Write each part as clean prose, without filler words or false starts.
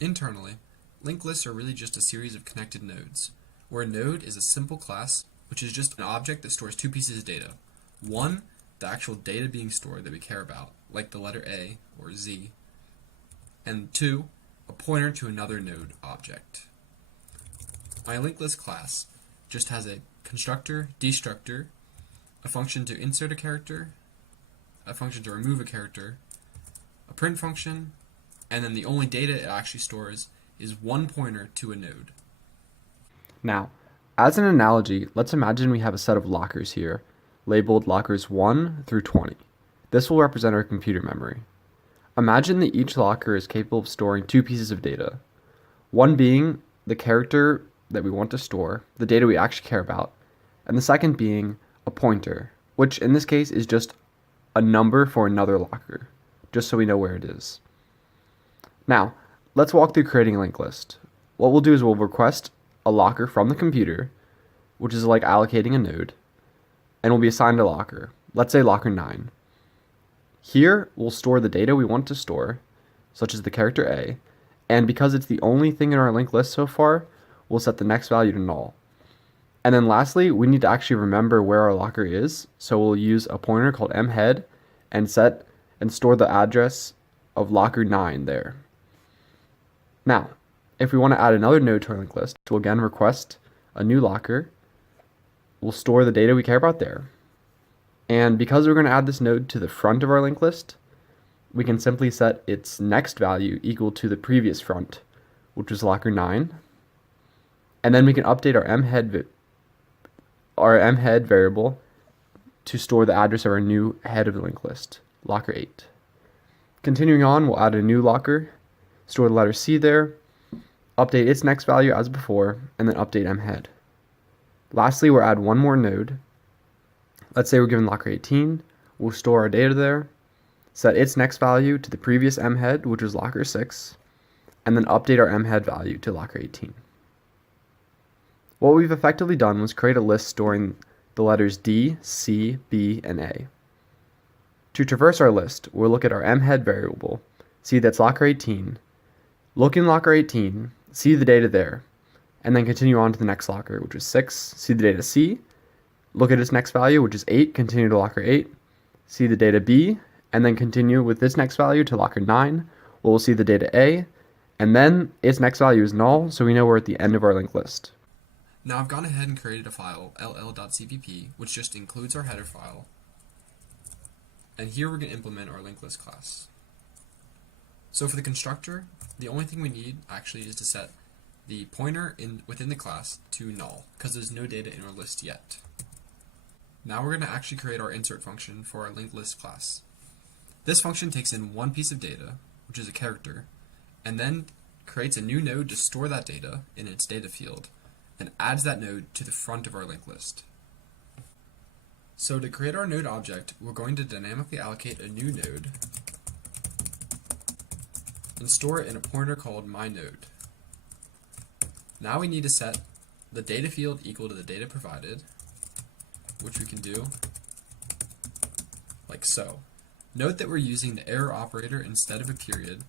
Internally, linked lists are really just a series of connected nodes, where a node is a simple class, which is just an object that stores two pieces of data. One, the actual data being stored that we care about, like the letter A or Z, and two, a pointer to another node object. My linked list class just has a constructor, destructor, a function to insert a character, a function to remove a character, a print function, and then the only data it actually stores is one pointer to a node. Now, as an analogy, let's imagine we have a set of lockers here, labeled lockers 1 through 20. This will represent our computer memory. Imagine that each locker is capable of storing two pieces of data, one being the character that we want to store, the data we actually care about, and the second being a pointer, which in this case is just a number for another locker, just so we know where it is. Now, let's walk through creating a linked list. What we'll do is we'll request a locker from the computer, which is like allocating a node, and will be assigned a locker. Let's say locker 9. Here, we'll store the data we want to store, such as the character A, and because it's the only thing in our linked list so far, we'll set the next value to null. And then lastly, we need to actually remember where our locker is, so we'll use a pointer called mhead and set and store the address of locker 9 there. Now, if we want to add another node to our linked list, we'll again request a new locker. We'll store the data we care about there. And because we're going to add this node to the front of our linked list, we can simply set its next value equal to the previous front, which was locker 9. And then we can update our mhead variable to store the address of our new head of the linked list, locker 8. Continuing on, we'll add a new locker, store the letter C there, update its next value as before, and then update mhead. Lastly, we'll add one more node. Let's say we're given locker 18. We'll store our data there, set its next value to the previous mhead, which was locker 6, and then update our mhead value to locker 18. What we've effectively done was create a list storing the letters D, C, B, and A. To traverse our list, we'll look at our mhead variable, see that's locker 18, look in locker 18, see the data there, and then continue on to the next locker, which is 6, see the data C, look at its next value, which is 8, continue to locker 8, see the data B, and then continue with this next value to locker 9, where we'll see the data A, and then its next value is null, so we know we're at the end of our linked list. Now I've gone ahead and created a file, ll.cpp, which just includes our header file, and here we're going to implement our linked list class. So for the constructor, the only thing we need actually is to set the pointer within the class to null, because there's no data in our list yet. Now we're going to actually create our insert function for our linked list class. This function takes in one piece of data, which is a character, and then creates a new node to store that data in its data field, and adds that node to the front of our linked list. So to create our node object, we're going to dynamically allocate a new node and store it in a pointer called myNode. Now we need to set the data field equal to the data provided, which we can do like so. Note that we're using the arrow operator instead of a period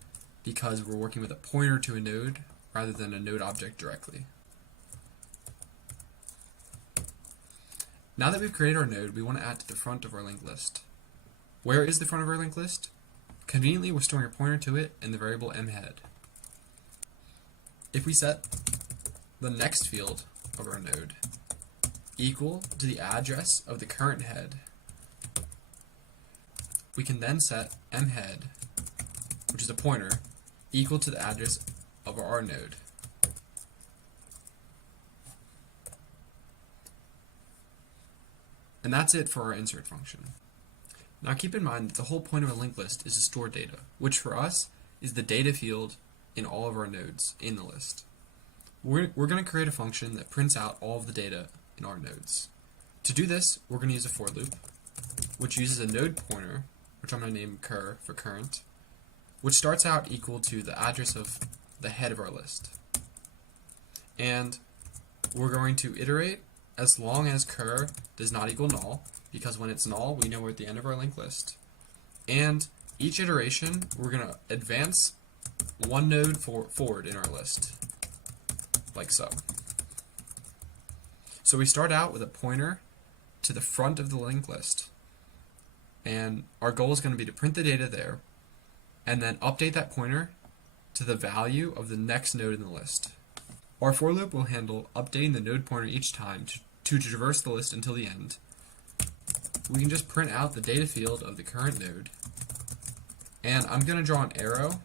because we're working with a pointer to a node rather than a node object directly. Now that we've created our node, we want to add to the front of our linked list. Where is the front of our linked list? Conveniently, we're storing a pointer to it in the variable mhead. If we set the next field of our node equal to the address of the current head, we can then set mhead, which is a pointer, equal to the address of our node. And that's it for our insert function. Now keep in mind that the whole point of a linked list is to store data, which for us is the data field in all of our nodes in the list. We're going to create a function that prints out all of the data in our nodes. To do this, we're going to use a for loop, which uses a node pointer, which I'm going to name cur for current, which starts out equal to the address of the head of our list. And we're going to iterate as long as cur does not equal null, because when it's null, we know we're at the end of our linked list. And each iteration, we're going to advance one node forward in our list, like so. So we start out with a pointer to the front of the linked list, and our goal is going to be to print the data there, and then update that pointer to the value of the next node in the list. Our for loop will handle updating the node pointer each time to traverse the list until the end. We can just print out the data field of the current node, and I'm going to draw an arrow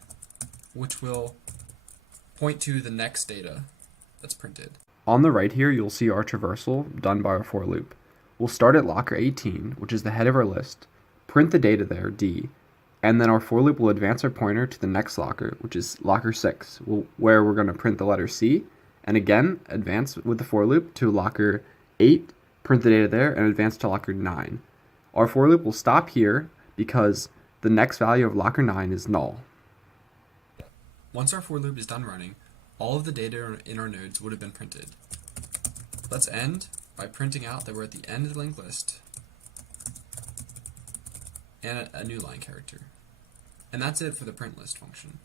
which will point to the next data that's printed. On the right here, you'll see our traversal done by our for loop. We'll start at locker 18, which is the head of our list, print the data there, D, and then our for loop will advance our pointer to the next locker, which is locker 6, where we're going to print the letter C, and again, advance with the for loop to locker 8, print the data there, and advance to locker 9. Our for loop will stop here because the next value of locker 9 is null. Once our for loop is done running, all of the data in our nodes would have been printed. Let's end by printing out that we're at the end of the linked list and a new line character. And that's it for the print list function.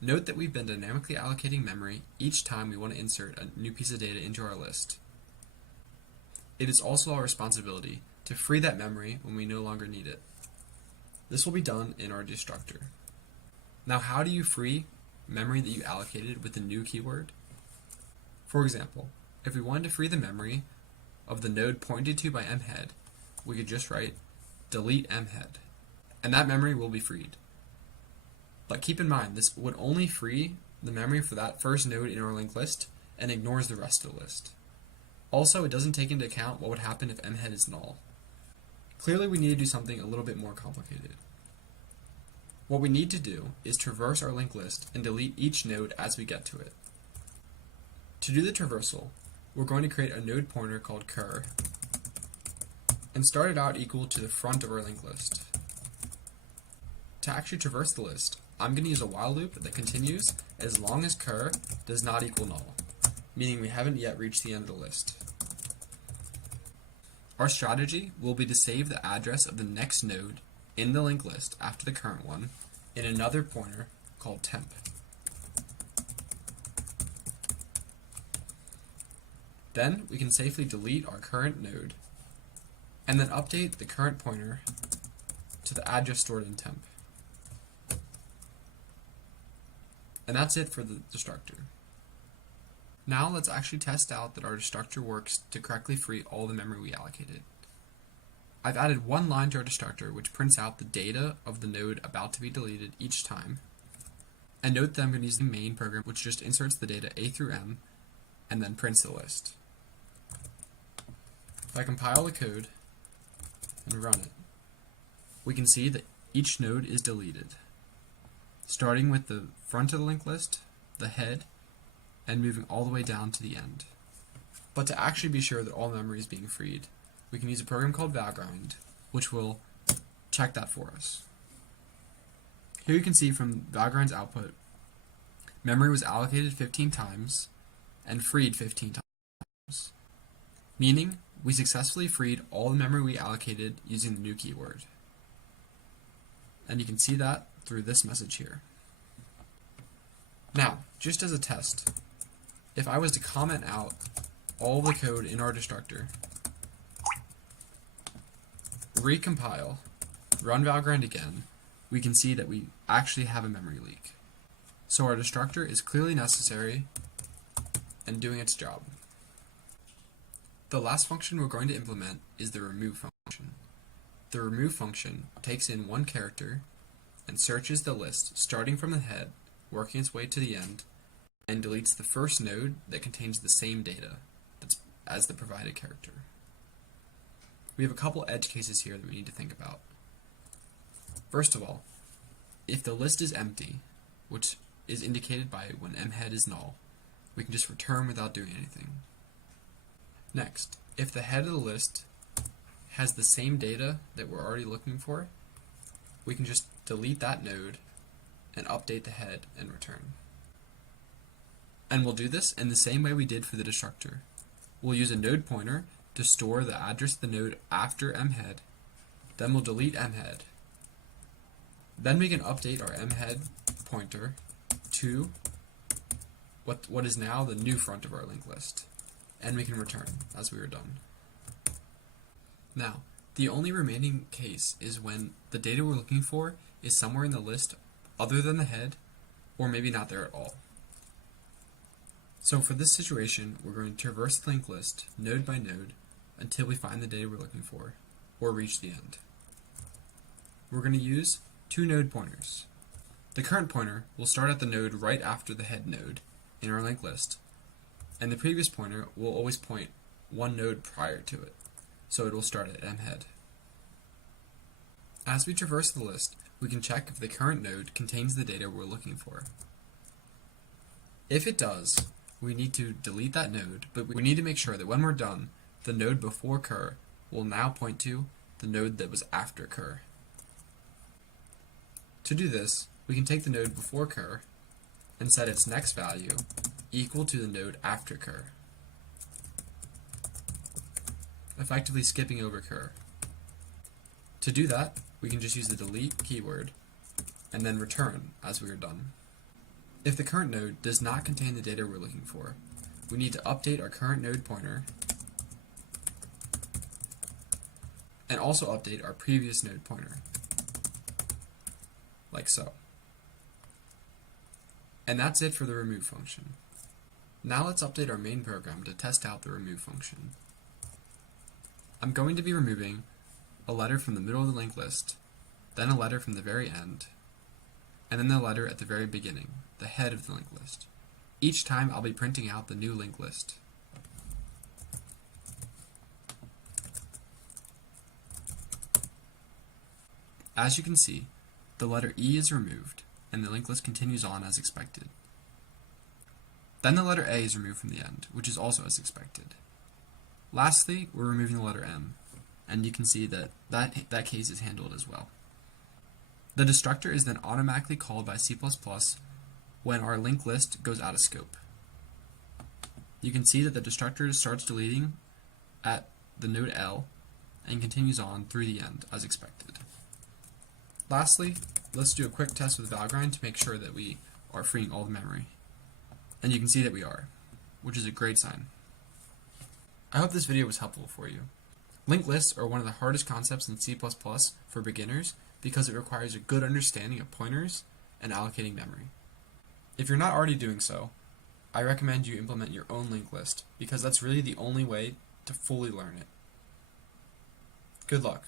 Note that we've been dynamically allocating memory each time we want to insert a new piece of data into our list. It is also our responsibility to free that memory when we no longer need it. This will be done in our destructor. Now, how do you free memory that you allocated with the new keyword? For example, if we wanted to free the memory of the node pointed to by mhead, we could just write delete mhead, and that memory will be freed. But keep in mind, this would only free the memory for that first node in our linked list and ignores the rest of the list. Also, it doesn't take into account what would happen if mhead is null. Clearly, we need to do something a little bit more complicated. What we need to do is traverse our linked list and delete each node as we get to it. To do the traversal, we're going to create a node pointer called cur and start it out equal to the front of our linked list. To actually traverse the list, I'm going to use a while loop that continues as long as cur does not equal null, meaning we haven't yet reached the end of the list. Our strategy will be to save the address of the next node in the linked list after the current one in another pointer called temp. Then we can safely delete our current node and then update the current pointer to the address stored in temp. And that's it for the destructor. Now let's actually test out that our destructor works to correctly free all the memory we allocated. I've added one line to our destructor which prints out the data of the node about to be deleted each time. And note that I'm going to use the main program which just inserts the data A through M and then prints the list. If I compile the code and run it, we can see that each node is deleted, starting with the front of the linked list, the head, and moving all the way down to the end. But to actually be sure that all memory is being freed, we can use a program called valgrind, which will check that for us. Here you can see from valgrind's output, memory was allocated 15 times and freed 15 times, meaning we successfully freed all the memory we allocated using the new keyword. And you can see that through this message here. Now, just as a test, if I was to comment out all the code in our destructor, recompile, run valgrind again, we can see that we actually have a memory leak. So our destructor is clearly necessary and doing its job. The last function we're going to implement is the remove function. The remove function takes in one character and searches the list starting from the head, working its way to the end, and deletes the first node that contains the same data as the provided character. We have a couple edge cases here that we need to think about. First of all, if the list is empty, which is indicated by when mhead is null, we can just return without doing anything. Next, if the head of the list has the same data that we're already looking for, we can just delete that node and update the head and return. And we'll do this in the same way we did for the destructor. We'll use a node pointer to store the address of the node after mhead, then we'll delete mhead, Then we can update our mhead pointer to what is now the new front of our linked list, and we can return as we were done. Now, the only remaining case is when the data we're looking for is somewhere in the list other than the head, or maybe not there at all. So for this situation, we're going to traverse the linked list node by node until we find the data we're looking for, or reach the end. We're going to use two node pointers. The current pointer will start at the node right after the head node in our linked list, and the previous pointer will always point one node prior to it, so it will start at mhead. As we traverse the list, we can check if the current node contains the data we're looking for. If it does, we need to delete that node, but we need to make sure that when we're done, the node before cur will now point to the node that was after cur. To do this, we can take the node before cur and set its next value equal to the node after cur, effectively skipping over cur. To do that, we can just use the delete keyword and then return as we are done. If the current node does not contain the data we're looking for, we need to update our current node pointer and also update our previous node pointer, like so. And that's it for the remove function. Now let's update our main program to test out the remove function. I'm going to be removing a letter from the middle of the linked list, then a letter from the very end, and then the letter at the very beginning, the head of the linked list. Each time I'll be printing out the new linked list. As you can see, the letter E is removed, and the linked list continues on as expected. Then the letter A is removed from the end, which is also as expected. Lastly, we're removing the letter M, and you can see that case is handled as well. The destructor is then automatically called by C++ when our linked list goes out of scope. You can see that the destructor starts deleting at the node L and continues on through the end as expected. Lastly, let's do a quick test with Valgrind to make sure that we are freeing all the memory. And you can see that we are, which is a great sign. I hope this video was helpful for you. Linked lists are one of the hardest concepts in C++ for beginners because it requires a good understanding of pointers and allocating memory. If you're not already doing so, I recommend you implement your own linked list because that's really the only way to fully learn it. Good luck.